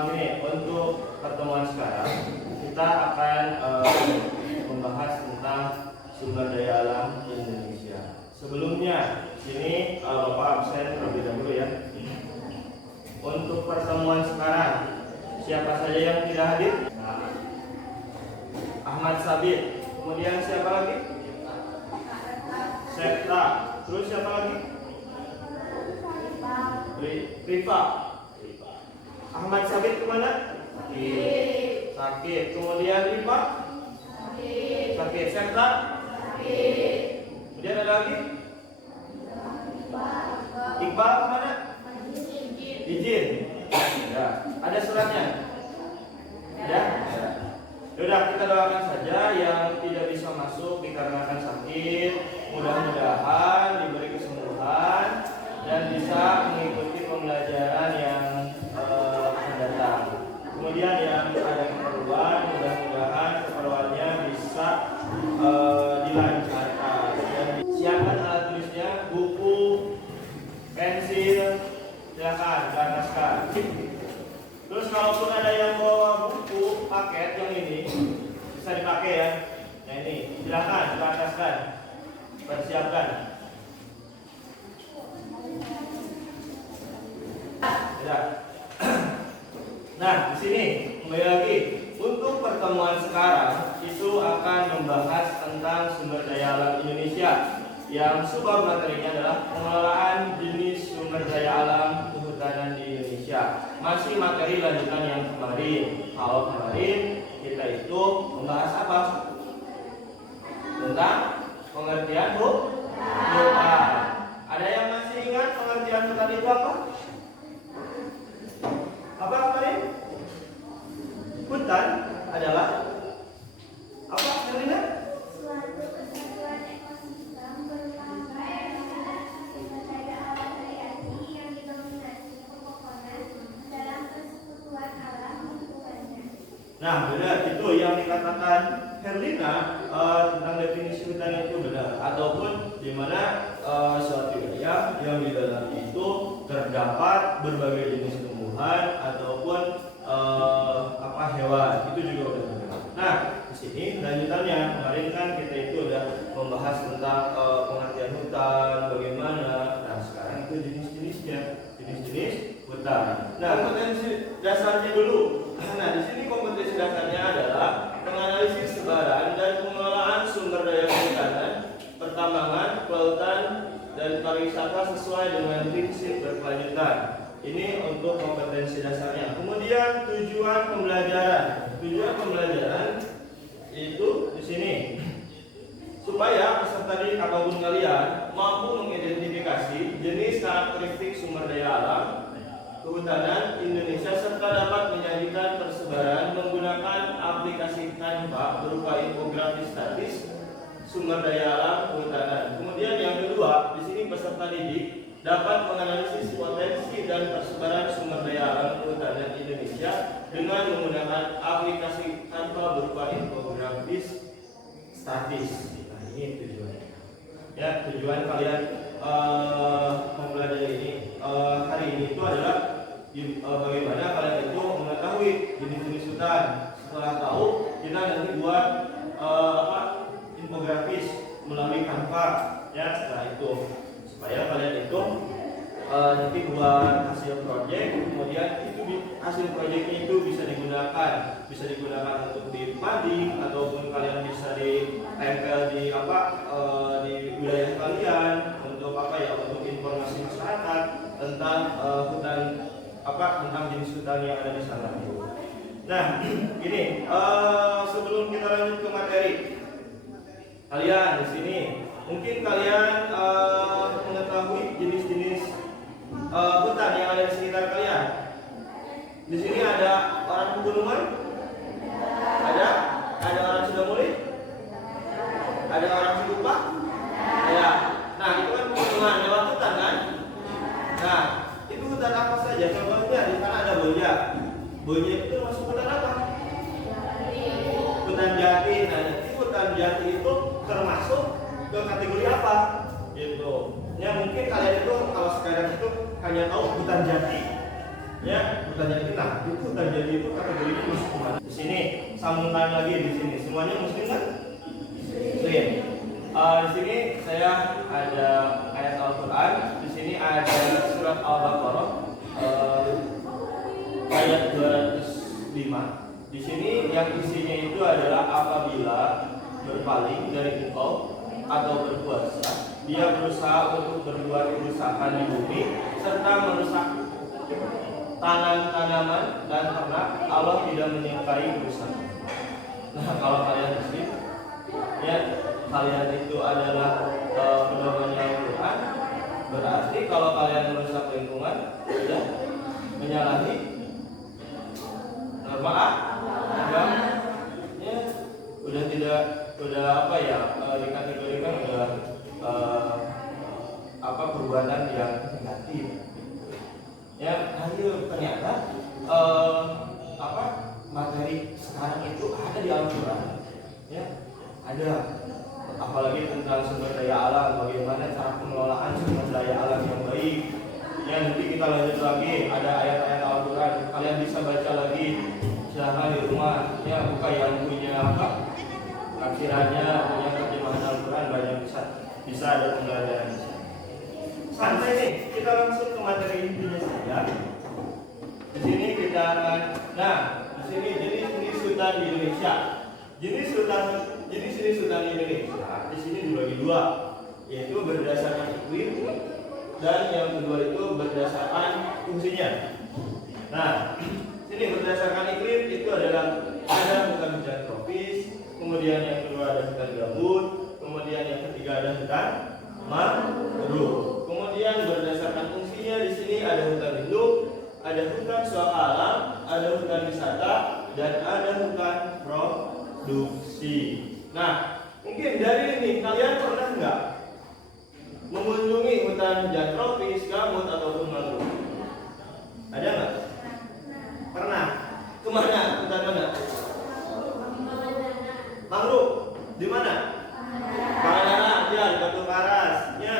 Ini untuk pertemuan sekarang kita akan membahas tentang sumber daya alam Indonesia. Sebelumnya, sini Bapak absen terlebih dahulu ya. Untuk pertemuan sekarang, siapa saja yang tidak hadir? Ahmad Sabit. Kemudian siapa lagi? Septa. Terus siapa lagi? Rifa. Ahmad Sabit kemana? Sakit. Kemudian Rifa? Sakit. Septa? Kemudian ada lagi? Iqbal kemana? Izin. Ya. Ada suratnya? Ya. Sudah, kita doakan saja yang tidak bisa masuk dikarenakan sakit, mudah-mudahan diberi kesembuhan dan bisa mengikuti pembelajaran yang akan datang. Kemudian yang ada keperluan, mudah-mudahan keperluannya bisa dilancarkan. Dan siapkan alat tulisnya, buku, pensil, silakan dan naskah. Terus kalaupun ada yang bawa buku paket yang ini bisa dipakai ya. Nah ini silakan diataskan, persiapkan. Ya. Nah di sini kembali lagi untuk pertemuan sekarang itu akan membahas tentang sumber daya alam Indonesia yang subbab materinya adalah pengelolaan jenis sumber daya alam kehutanan di Indonesia. Masih materi lanjutan yang kemarin. Kalau kemarin kita itu membahas apa? Tentang pengertian hutan. Ada yang masih ingat pengertian hutan itu apa? Apa kemarin? Hutan adalah apa? Yang ingat? Suatu kesatuan ekosistem berupa sumber daya alam hayati yang didominasi pepohonan dalam persekutuan alam lingkungannya. Nah, benar itu yang dikatakan Herlina tentang definisi hutan itu benar, ataupun di mana suatu wilayah yang di dalam itu terdapat berbagai jenis tumbuhan ataupun hewan, itu juga benar. Nah, di sini lanjutannya kemarin kan kita itu udah membahas tentang pengertian hutan, bagaimana. Nah, sekarang itu jenis-jenisnya, jenis-jenis hutan. Nah, kompetensi dasarnya dulu. Nah, di sini kompetensi dasarnya adalah menganalisis sebaran dan pengelolaan sumber daya kehutanan, pertambangan, kelautan, dan pariwisata sesuai dengan prinsip berkelanjutan. Ini untuk kompetensi dasarnya. Kemudian tujuan pembelajaran. Tujuan pembelajaran itu di sini supaya peserta didik ataupun kalian mampu mengidentifikasi jenis karakteristik sumber daya alam kehutanan Indonesia serta dapat menyajikan persebaran menggunakan aplikasi Canva berupa infografis statis sumber daya alam kehutanan. Kemudian yang kedua, di sini peserta didik dapat menganalisis potensi dan persebaran sumber daya alam kehutanan Indonesia dengan menggunakan aplikasi Canva berupa infografis statis. Nah, ini tujuannya. Ya, tujuan kalian mempelajari ini hari ini itu adalah bagaimana kalian itu mengetahui jenis-jenis hutan. Setelah tahu, kita nanti buat infografis melalui Canva. Ya, setelah itu supaya kalian itu nanti buat hasil proyek, kemudian itu hasil proyeknya itu bisa digunakan untuk di padi ataupun kalian bisa ditempel di di wilayah kalian untuk untuk informasi masyarakat tentang hutan tentang jenis hutan yang ada di sana. Nah, ini sebelum kita lanjut ke materi, kalian di sini mungkin kalian mengetahui jenis-jenis hutan yang ada di sekitar kalian. Di sini ada orang pegunungan, ada orang Sudomulin, ada orang Cikupa, ya. Nah itu kan pegunungan lewat hutan kan. Nah itu hutan apa saja? Contohnya di sana ada Boja. Boja itu masuk hutan apa? Hutan jati. Nah jadi hutan jati itu termasuk ke kategori apa? Gitu. Ya mungkin kalian itu kalau sekarang itu hanya tahu hutan jati. Ya, hutan jati. Nah, itu hutan jati sambungkan lagi di sini. Semuanya muslim kan? Muslim. Di sini saya ada ayat Al-Quran. Di sini ada surat Al-Baqarah ayat 205. Di sini yang isinya itu adalah apabila berpaling dari engkau atau berpuasa, dia berusaha untuk berbuat kerusakan di bumi serta merusak tanaman dan ternak, Allah tidak menyukai kerusakan. Nah, kalau kalian muslim, ya kalian itu adalah pedomannya Al-Quran, berarti kalau kalian merusak lingkungan, ya menyalahi norma agama, ya udah apa ya, dikategorikan udah perbuatan yang negatif. Ya, ayo ternyata materi sekarang itu ada di Al-Quran, ya ada, apalagi tentang sumber daya alam, bagaimana cara pengelolaan sumber daya alam yang baik. Ya, nanti kita lanjut lagi, ada ayat-ayat Al-Quran, kalian bisa baca lagi, silahkan di rumah, ya buka yang punya tafsirannya, punya terjemahan Al-Quran, banyak bisa ada pembelajaran. Santai nih, kita langsung ke materi intinya saja. Di sini kita akan, di sini jenis hutan di Indonesia. Jenis hutan di Indonesia di sini dibagi dua, yaitu berdasarkan iklim dan yang kedua itu berdasarkan fungsinya. Nah, sini berdasarkan iklim itu adalah ada hutan hujan tropis, kemudian yang kedua ada hutan gambut, kemudian yang ketiga ada hutan mangrove. Kemudian berdasarkan fungsinya di sini ada hutan lindung, ada hutan suaka alam, ada hutan wisata, dan ada hutan produksi. Nah, mungkin dari ini kalian pernah nggak mengunjungi hutan hujan tropis, gambut ataupun mangrove? Ada nggak? Pernah? Kemana? Hutan mana? Mangrove. Di mana? Pangandaran, ya di Batu Karas. Ya,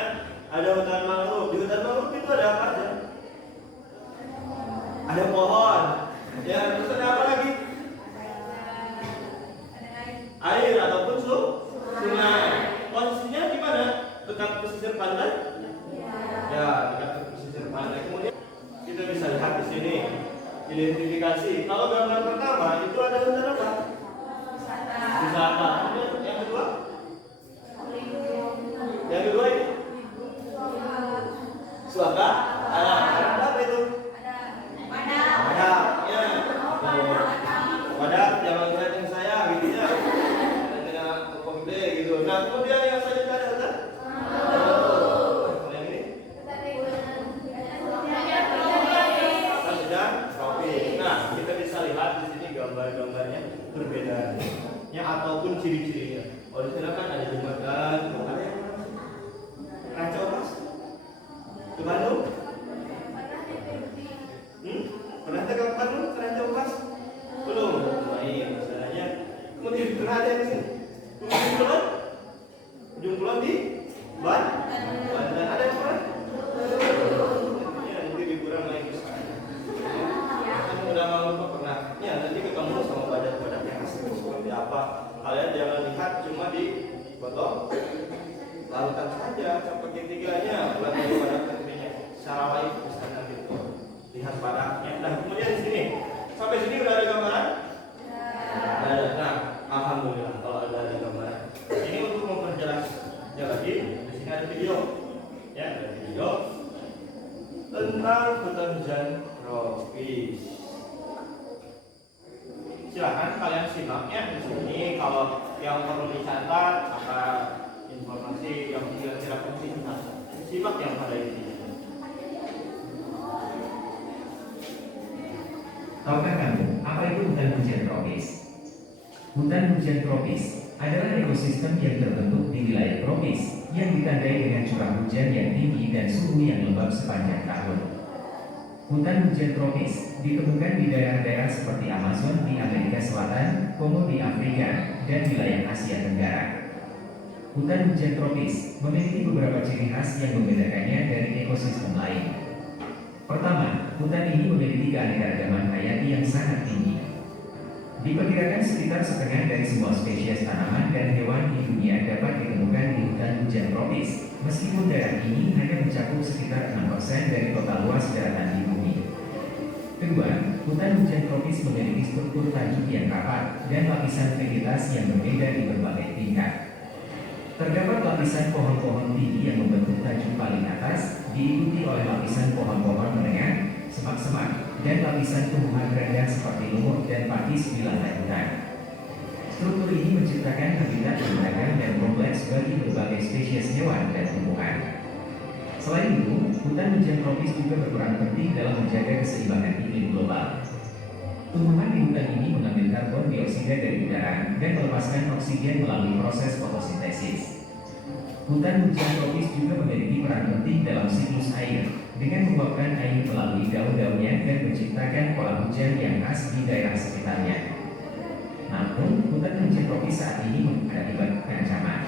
ada hutan mangrove. Di hutan mangrove itu ada apa aja? Ada pohon. Ya, terus ada apa lagi? Air ataupun sungai. Posisinya di mana? Dekat pesisir pantai? Ya, dekat pesisir pantai. Kemudian kita bisa lihat di sini identifikasi. Kalau gambar pertama itu ada hutan apa? Wisata. Yang kedua? Yang kedua ini? Suaka alam. Apa itu? Wadah. Ya. Wadah jangan ngeliatin saya gitu ya. Dengan toko gede gitu. Nah, kemudian yang selanjutnya ada hutan? Yang ini? Hutan tropis. Nah, kita bisa lihat di sini gambar-gambarnya berbeda. Ya, ataupun ciri-cirinya. Oh, di sana kan ada jembatan, ada yang Rancau Mas? Ke Bandung? Pernah ke Bandung? Ke Rancau Mas? Belum. Main misalnya. Kemudian pernah ada di sini. Ujung Kulon di Banten. Ada yang pernah? Ya, nanti dikurang lagi ke sana. Kan udah mau pernah. Ya, nanti ketemu sama badak-badak yang asli seperti apa. Kalian jangan lihat cuma di foto lautan saja, seperti tiganya, bukan daripada ketiganya. Secara lain bisa nanti lihat badaknya. Nah, kemudian di sini sampai sini udah ada gambaran? Ada. Nah, alhamdulillah kalau ada gambaran. Ini untuk memperjelasnya lagi. Di sini ada video, ya, ada video tentang hutan hujan tropis. Silakan kalian simaknya di sini. Kalau yang perlu dicatat apa informasi yang kira-kira penting, simak yang pada ini. Tahukah kamu apa itu hutan hujan tropis? Hutan hujan tropis adalah ekosistem yang terbentuk di wilayah tropis yang ditandai dengan curah hujan yang tinggi dan suhu yang lembab sepanjang tahun. Hutan hujan tropis ditemukan di daerah-daerah seperti Amazon di Amerika Selatan, Kongo di Afrika, dan wilayah Asia Tenggara. Hutan hujan tropis memiliki beberapa ciri khas yang membedakannya dari ekosistem lain. Pertama, hutan ini memiliki keanekaragaman hayati yang sangat tinggi. Diperkirakan sekitar setengah dari semua spesies tanaman dan hewan di dunia dapat ditemukan di hutan hujan tropis, meskipun daerah ini hanya mencakup sekitar 6% dari total luas daratan di bumi. Kedua, hutan hujan tropis memiliki struktur tajuk yang rapat dan lapisan vegetasi yang berbeda di berbagai tingkat. Terdapat lapisan pohon-pohon tinggi yang membentuk tajuk paling atas, diikuti oleh lapisan pohon-pohon menengah, semak-semak, dan lapisan tumbuhan rendah seperti lumut dan pakis di lantai hutan. Struktur ini menciptakan habitat yang beragam dan kompleks bagi berbagai spesies hewan dan tumbuhan. Selain itu, hutan hujan tropis juga berperan penting dalam menjaga keseimbangan iklim global. Tumbuhan di hutan ini mengambil karbon dioksida dari udara dan melepaskan oksigen melalui proses fotosintesis. Hutan hujan tropis juga memiliki peran penting dalam siklus air, dengan menguapkan air melalui daun-daunnya dan menciptakan pola hujan yang khas di daerah sekitarnya. Namun, hutan hujan tropis saat ini menghadapi banyak ancaman.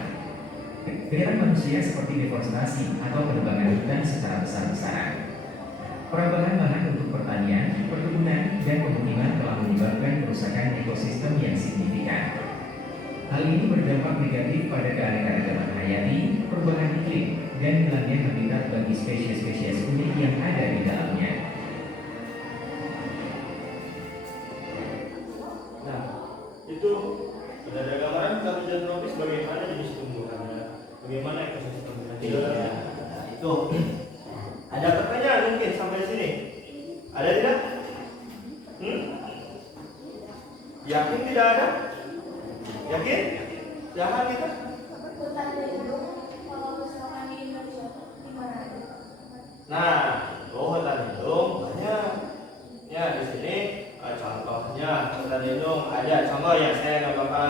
Kegiatan manusia seperti deforestasi atau penebangan hutan secara besar-besaran. Perambahan lahan untuk pertanian, perkebunan, dan pemukiman telah menyebabkan kerusakan ekosistem yang signifikan. Hal ini berdampak negatif pada keanekaragaman hayati, perubahan iklim, dan hilangnya habitat bagi spesies-spesies unik yang ada di dalamnya. Nah, itu sudah ada gambaran hutan hujan tropis bagaimana jenis tumbuhannya, bagaimana ekosistemnya. Itu ada pertanyaan mungkin sampai sini? Ada tidak? Yakin tidak ada? Yakin? Jangan kita. Hutan lindung kalau misalkan di Indonesia di mana? Nah, hutan lindung banyak. Ya di sini contohnya hutan lindung ada. Contoh ya, saya nggak bakal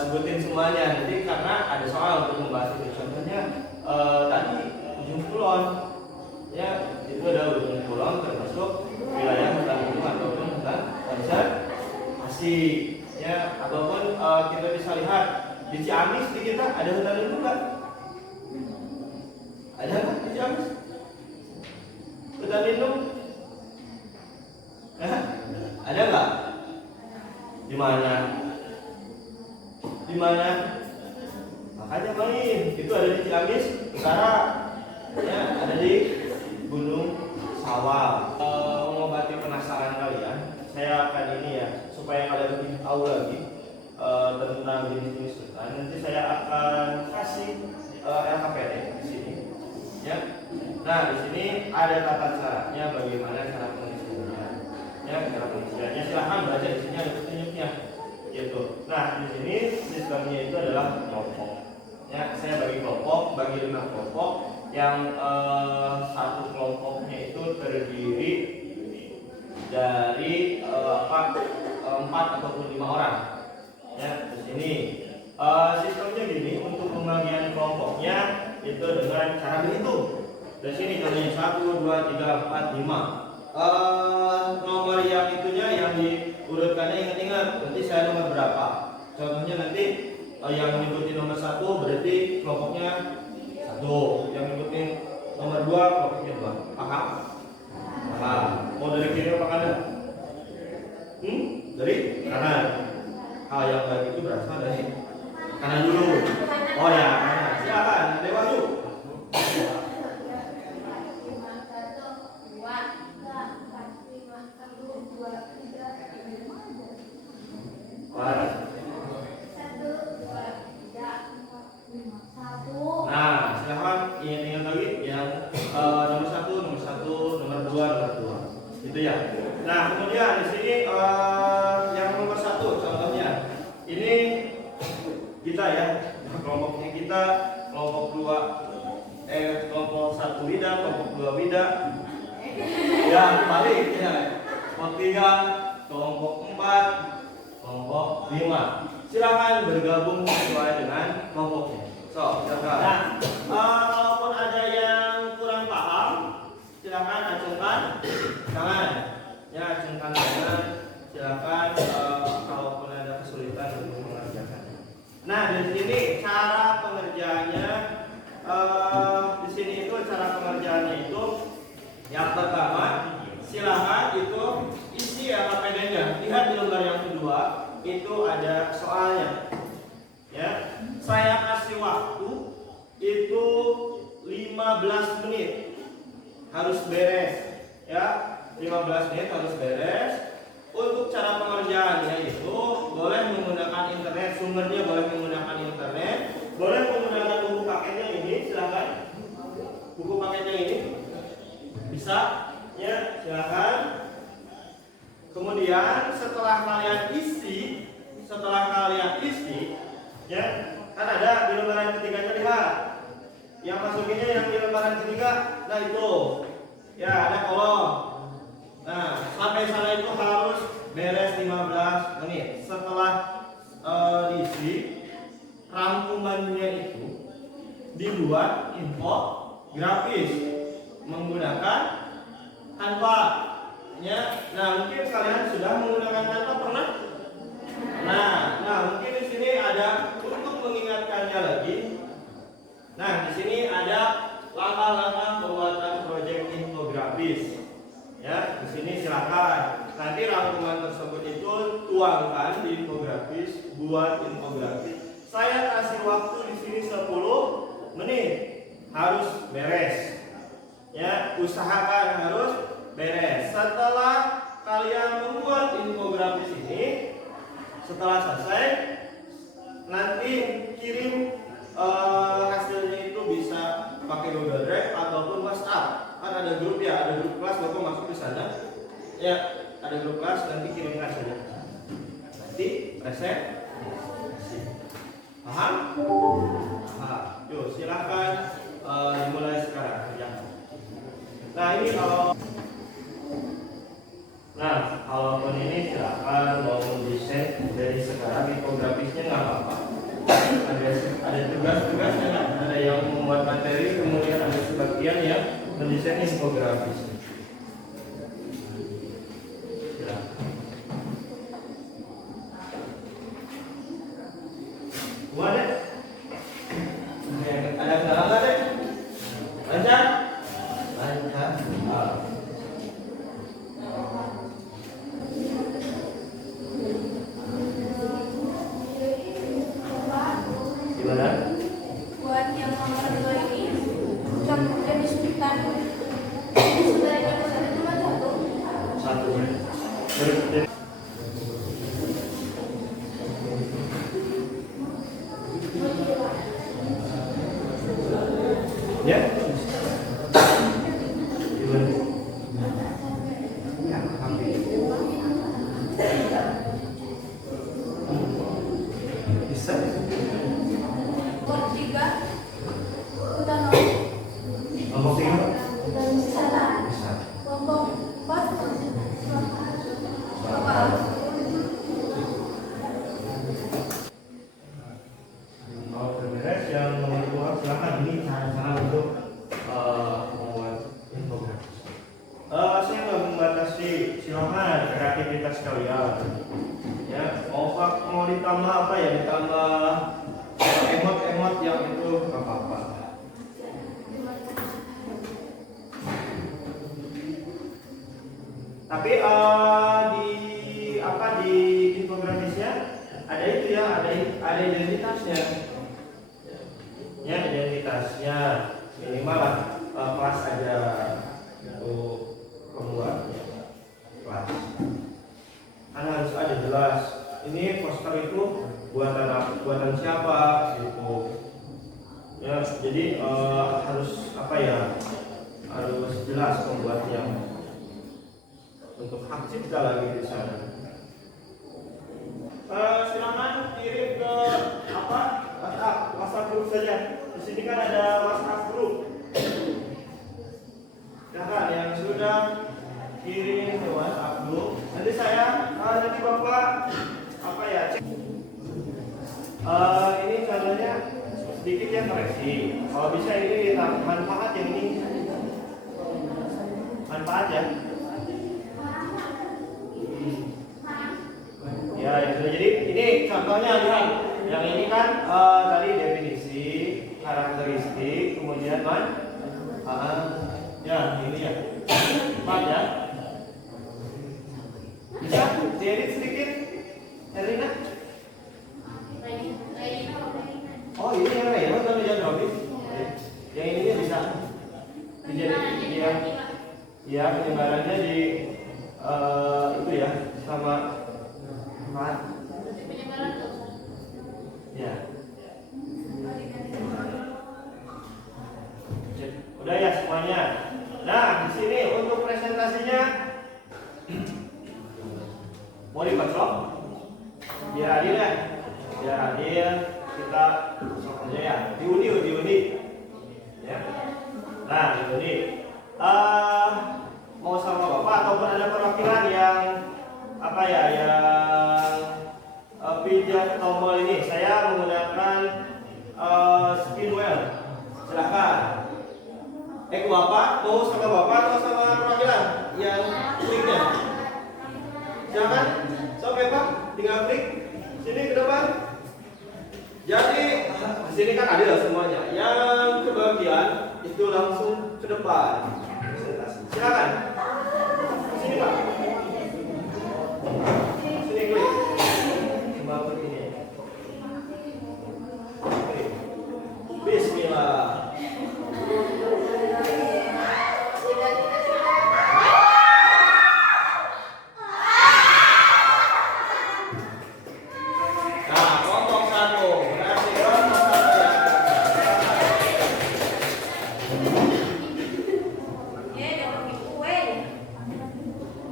sebutin semuanya nanti karena ada soal untuk membahas itu. Contohnya tadi Ujung Kulon, ya itu ada Ujung Kulon termasuk wilayah hutan lindung ataupun hutan konservasi. Ya, ataupun kita bisa lihat di Ciamis di kita ada hutan lindung kan? Ada kan di Ciamis? Hutan lindung? Ada nggak? Di mana? Di mana? Makanya main. Itu ada di Ciamis, Utara. Ya, ada di Gunung Sawah. Mengobati penasaran kalian, saya akan ini ya, supaya kalian lebih tahu lagi tentang jenis-jenis hutan. Nanti saya akan kasih LKPD di sini. Ya. Nah, di sini ada tata caranya bagaimana cara pengisiannya. Ya, cara pengisiannya silahkan baca di sini ada petunjuknya. Gitu. Nah, di sini sistemnya itu adalah kelompok. Ya, saya bagi kelompok, bagi 5 kelompok yang satu kelompoknya itu terdiri dari 4 ataupun 5 orang. Ya, di sini sistemnya gini, untuk pembagian kelompoknya itu dengan cara berhitung. Di sini contohnya 1, 2, 3, 4, 5. Nomor yang itunya yang diurutkannya ingat-ingat. Nanti saya nomor berapa? Contohnya nanti yang mengikuti nomor 1 berarti kelompoknya 1. Yang mengikuti nomor 2 kelompoknya 2. Paham? Paham. Mau dari kiri apa kanan? Dari kanan. Yang baik itu berasal dari kanan dulu. Oh ya, kanan. Silakan, lewat yuk. Nah, silahkan ingat-ingat lagi yang nomor 1, nomor 1, nomor 2, nomor 2. Itu ya. Nah, kemudian di sini yang nomor 1 contohnya. Ini kita ya, kelompoknya kita kelompok 1 wida, kelompok 2 wida. Ya, balik ya. Kelompok 3, kelompok 4, kelompok 5. Silakan bergabung sesuai dengan kelompoknya. So, silakan. Nah, kalaupun ada yang kurang paham, silakan acungkan tangan. Ya, acungkan tangan. Silakan kalaupun ada kesulitan untuk mengerjakannya. Nah, di sini cara pengerjaannya, di sini itu cara pengerjaannya itu yang pertama, silakan itu isi LKPD-nya. Lihat di lembar yang kedua. 2 itu ada soalnya. Ya, saya kasih waktu itu 15 menit harus beres. Ya, 15 menit harus beres. Untuk cara pengerjaannya itu boleh menggunakan internet, sumbernya boleh menggunakan internet, boleh menggunakan buku paketnya ini, silakan. Buku paketnya ini bisa, ya silakan. Kemudian setelah kalian isi, ya kan ada di lembaran ketiganya, lihat. Yang masukinnya yang di lembaran ketiga, nah itu, ya ada kolom. Nah, sampai sana itu harus beres 15 menit. Setelah diisi, rangkumannya itu dibuat infografis menggunakan Canva. Ya, nah mungkin kalian sudah menggunakan Canva pernah? Nah mungkin di sini ada untuk mengingatkannya lagi. Nah, di sini ada langkah-langkah pembuatan proyek infografis. Ya, di sini silakan. Nanti rangkuman tersebut itu tuangkan di infografis, buat infografis. Saya kasih waktu di sini 10 menit. Harus beres. Ya, usahakan harus beres. Setelah kalian membuat infografis ini, setelah selesai, nanti kirim hasilnya itu bisa pakai Google Drive ataupun WhatsApp. Kan ada grup ya, ada grup kelas, Bapak masuk di sana. Ya, ada grup kelas, nanti kirim hasilnya. Nanti resep. Paham? Paham. Yuk, silakan dimulai sekarang kerjakan. Nah, ini kalaupun ini silakan mau mendesain dari sekarang, infografisnya nggak apa-apa. Ada tugas-tugasnya kan? Ada yang membuat materi, kemudian ada sebagian yang mendesain infografis. Gua deh. Ada kendala nggak deh? Lancar? Lancar. Gimana? Buat yang nomor 2 ini, contohnya disebutkan sebenarnya pesan cuma satu. Ya. Gimana? Bisa. Buat 3, udah Nomor 3. bisa. Bisa. Kelompok 4, Mau beres yang nomor 2 silakan. Ini cara-cara untuk membuat infografis. Saya nggak membatasi, silakan kreativitas kalian. Ya, mau ditambah apa ya? Ditambah emot-emot yang itu nggak apa-apa. Tapi di infografisnya ada itu ya, ada identitasnya. Ya, identitasnya minimal lah kelas aja untuk pembuatnya kelas. Kan harus ada jelas. Ini poster itu buatan siapa gitu. Ya, jadi harus apa ya? Harus jelas pembuatnya. Untuk hak cipta lagi di sana. Silakan kirim ke WhatsApp group saja. Di sini kan ada WhatsApp group. Silakan yang sudah kirim ke WhatsApp group. Nanti nanti Bapak cek. Ini contohnya sedikit ya koreksi. Kalau bisa ini manfaat yang ini. Manfaat ya. Ya, jadi ini contohnya lihat. Yang ini kan tadi definisi, karakteristik, kemudian ya ini ya. Cepat ya. Bisa diedit sedikit. Mau dipacok? Biar adil ya. Biar adil kita sok aja ya. Diundi. Ya. Nah, diundi. Mau sama Bapak ataupun ada perwakilan yang apa ya, yang pijat tombol ini. Saya menggunakan spin wheel. Silakan. Bapak mau sama Bapak atau sama perwakilan yang kliknya? Silakan. Sok ya Pak, tinggal klik sini ke depan. Jadi di sini kan adil semuanya. Yang kebagian itu langsung ke depan. Presentasi. Silakan. Sini Pak. Sini klik. Cuma klik ini. Klik. Bismillah.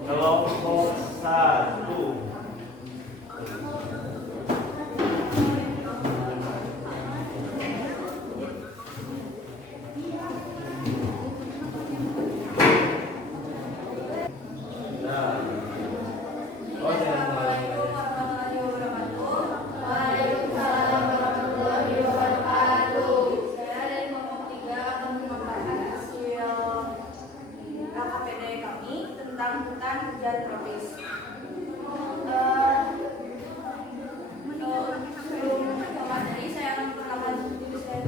Kelompok 1. Hutan hujan tropis. Sebelum materi saya akan memperkenalkan diri saya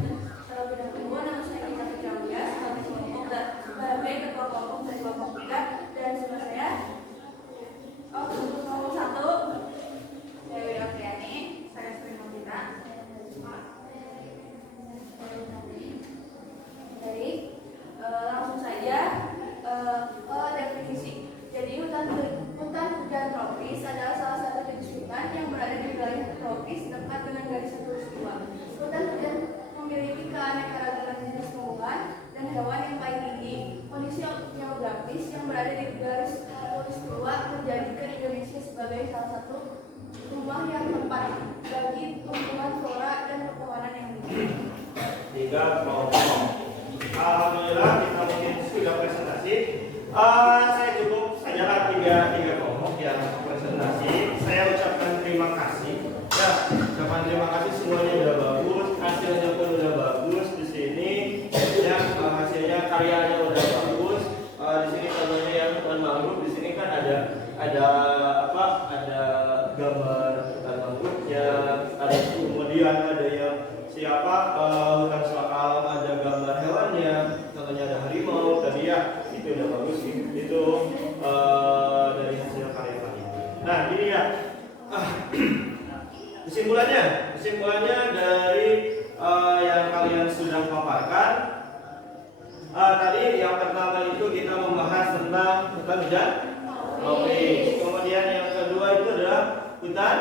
terlebih dahulu. Nama saya Gita Fitriaulia sebagai ketua kelompok dari kelompok 3 dan sebelah saya kelompok 1 Dewi Afriani. Saya sering membina. Baik, langsung saja ke definisi. Jadi hutan hujan tropis adalah salah satu jenis hutan yang berada di wilayah tropis dekat dengan garis khatulistiwa. Hutan hujan memiliki keanekaragaman jenis tumbuhan dan hewan yang paling tinggi. Kondisi geografis yang berada di garis khatulistiwa menjadikan Indonesia sebagai salah satu rumah yang tempat bagi tumbuhan flora dan pepohonan yang tinggi. 3 kelompok. Alhamdulillah kita mungkin sudah presentasi. Saya cukup saja tiga kelompok yang presentasi. Saya ucapkan terima kasih. Ya, ucapkan terima kasih, semuanya udah bagus, hasilnya pun udah bagus di sini. Ya, hasilnya karyanya udah bagus. Di sini contohnya yang hutan mangrove, di sini kan ada apa? Ada gambar hutan mangrove-nya, ada kemudian ada yang siapa hutan selaka alam, ada gambar hewannya, contohnya ada harimau tadi ya. Itu udah bagus sih. Itu dari hasil karya kalian. Nah, ini ya. Kesimpulannya dari yang kalian sudah paparkan. Tadi yang pertama itu kita membahas tentang hutan hujan tropis. Kemudian yang kedua itu adalah hutan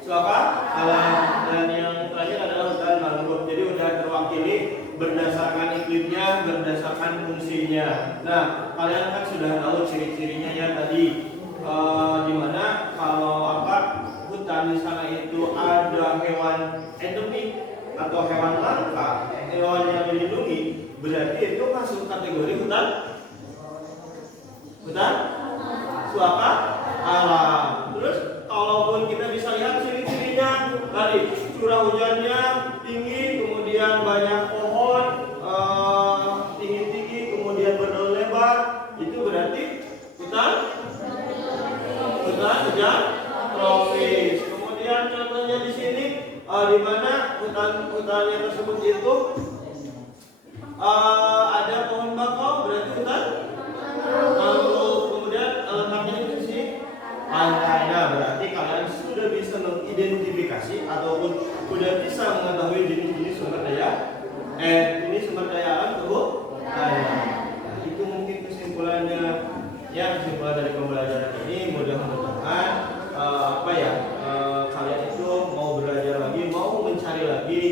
selaka alam, dan yang terakhir adalah hutan mangrove. Jadi udah terwakili berdasarkan iklimnya, berdasarkan fungsinya. Nah, kalian kan sudah tahu ciri-cirinya ya tadi. Dimana kalau hutan di sana itu ada hewan endemik atau hewan langka, hewan yang dilindungi, berarti itu masuk kategori hutan selaka alam. Terus kalaupun kita bisa lihat ciri-cirinya tadi, curah hujannya tinggi, kemudian banyak pohon tinggi-tinggi, kemudian berdaun lebar, itu berarti hutan hujan tropis. Kemudian contohnya di sini di mana hutannya tersebut itu ada pohon bakau, berarti hutan mangrove. Kemudian letaknya di sini pantai. Nah, berarti kalian sudah bisa mengidentifikasi ataupun sudah bisa mengetahui jenis-jenis sumber daya alam kehutanan. Nah, itu mungkin kesimpulannya. Ya, kesimpulan dari pembelajaran ini mudah-mudahan kalian itu mau belajar lagi, mau mencari lagi.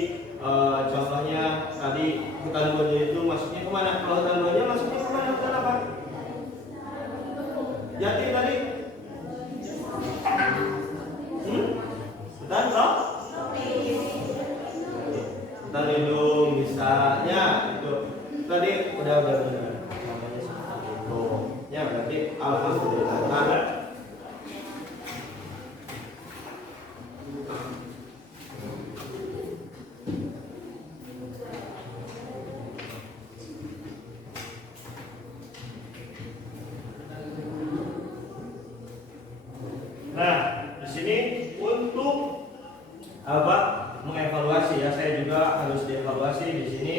Contohnya tadi hutan bonyo itu masuknya kemana? Kalau hutan bonyo masuknya kemana? Hutan apa? Jati tadi? udah benar. Namanya seperti itu. Ya berarti alhamdulillah. Nah, di sini untuk apa mengevaluasi ya, saya juga harus dievaluasi di sini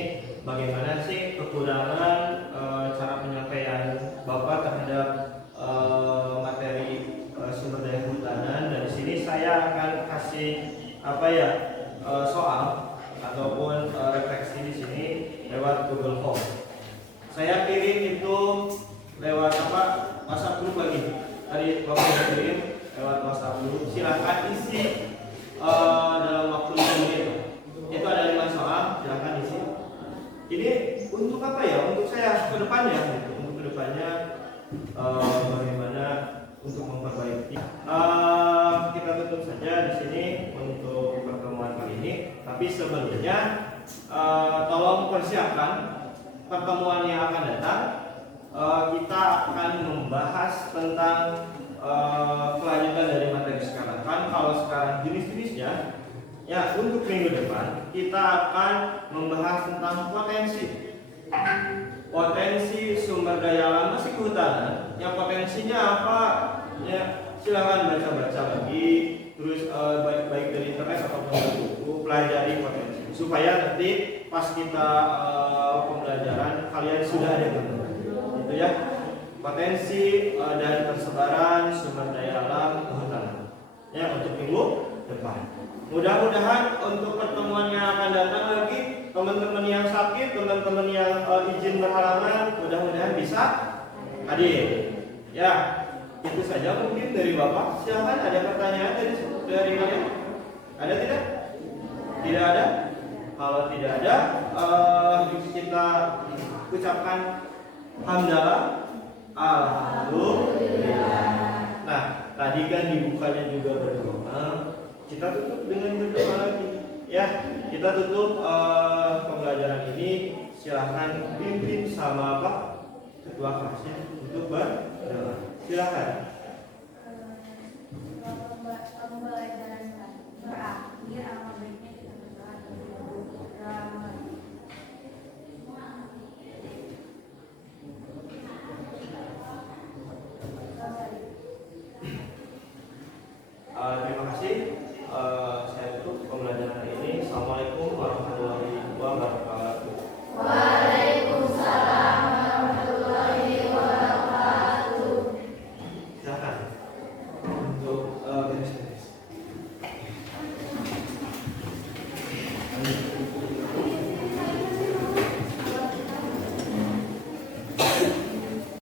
bagaimana sih kekurangan cara penyampaian Bapak terhadap materi sumber daya kehutanan, dan di sini saya akan kasih apa ya soal ataupun refleksi di sini lewat Google Form. Saya kirim itu lewat apa WhatsApp group lagi. Tadi Bapak sudah kirim lewat WhatsApp group. Silahkan isi dalam waktu 5 menit. Itu ada 5 soal, silahkan isi. Ini untuk apa ya? Untuk saya ke depannya, gitu. Untuk ke depannya bagaimana untuk memperbaiki. Kita tutup saja di sini untuk pertemuan kali ini. Tapi sebelumnya tolong persiapkan pertemuan yang akan datang. Kita akan membahas tentang kelanjutan dari materi sekarang. Kan kalau sekarang jenis-jenisnya, ya untuk minggu depan kita akan membahas tentang potensi sumber daya alam masih kehutanan. Yang potensinya apa? Ya silahkan baca-baca lagi, terus baik dari internet ataupun dari buku, pelajari potensi supaya nanti pas kita pembelajaran kalian sudah ada gambaran. Itu ya. Potensi dan persebaran sumber daya alam kehutanan ya untuk minggu depan. Mudah-mudahan untuk pertemuan yang akan datang lagi, teman-teman yang sakit, teman-teman yang izin berhalangan, mudah-mudahan bisa hadir. Ya, itu saja mungkin dari Bapak. Silakan, ada pertanyaan dari kalian? Ada tidak? Tidak ada? Kalau tidak ada, kita ucapkan hamdalah. Alhamdulillah. Nah, tadi kan dibukanya juga berdoa. Kita tutup dengan berdoa lagi. Ya, kita tutup pembelajaran ini. Silahkan pimpin sama Pak Ketua kelasnya untuk berdoa. Silahkan.